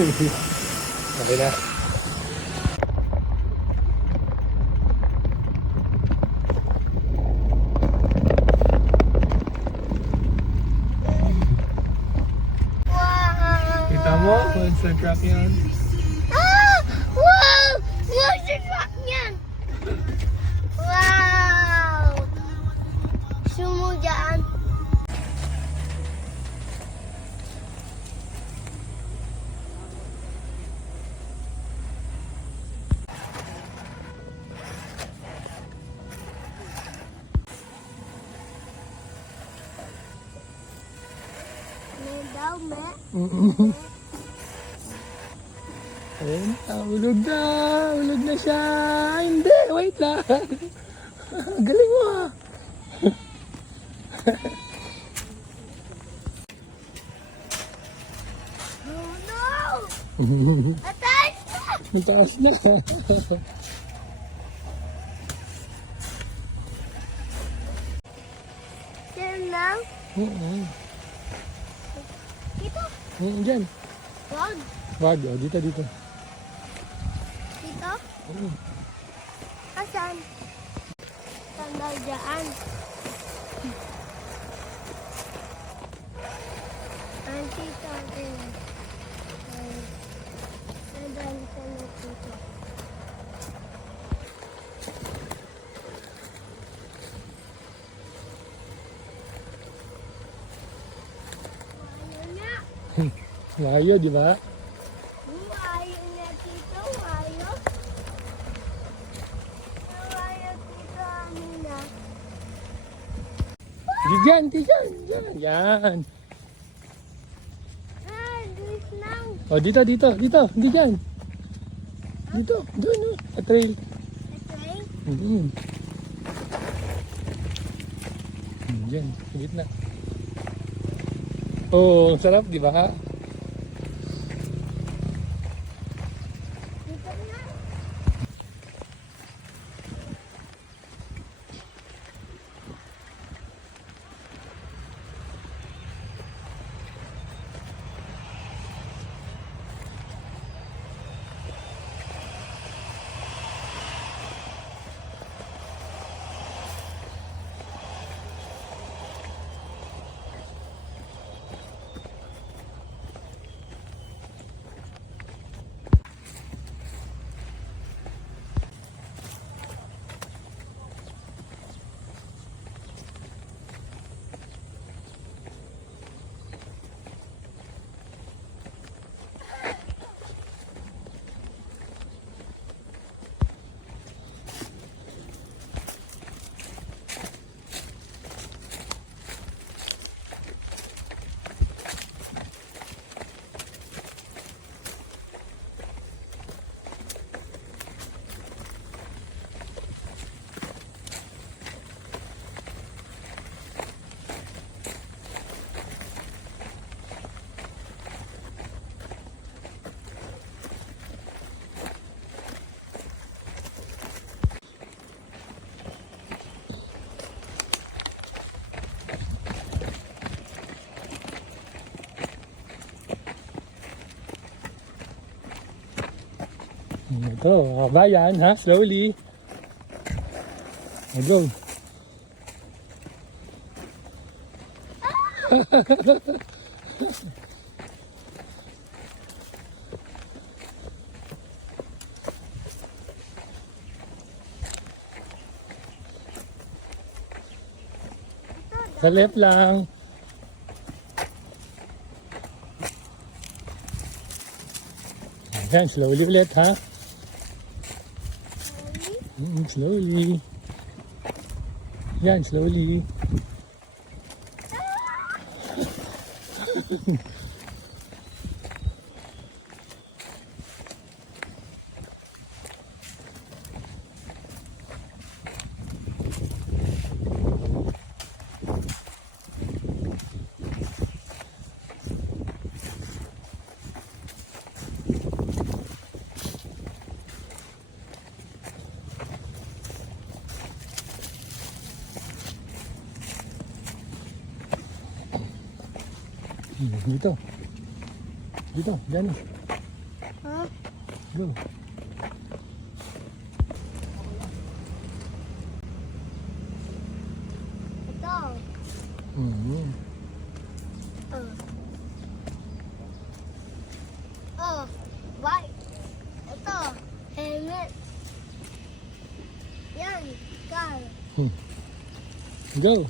Okay na. Wow! Kita mo? Monster truck yan. Ah! Wow! Monster truck yan! Wow! Sumo dyan. May daw, me. Ayun, ulog na. Ulog na siya. Hindi, wait lang. Galing mo ah. Oh no! Atay! Mataas na. Diyan lang. Dito. Diyan. Wag. Wag, oh, dito, dito. Dito. Asan? Tanda dyan. Dito. Nadali ka na dito. Ayaw na. Layo, di ba? Ayaw na dito. Ayaw. Ayaw dito. Ano na? Diyan, diyan, diyan. Yan. Duis lang. Oh, dito, dito, dito. Hindi dyan. Dito, doon, oh. Sa trail. Okay. Diyan, sa gitna. Oh, sarap, di ba? Dito na. Ito, kabayan ha, slowly. Go. Sa left lang. Ayan, slowly ulit ha. Slowly. Yan, slowly. Dito. Dito, dyan. Go. Ito. Mm-hmm. Oh. Oh. White. Ito. Helmet. Yan. Car. Go.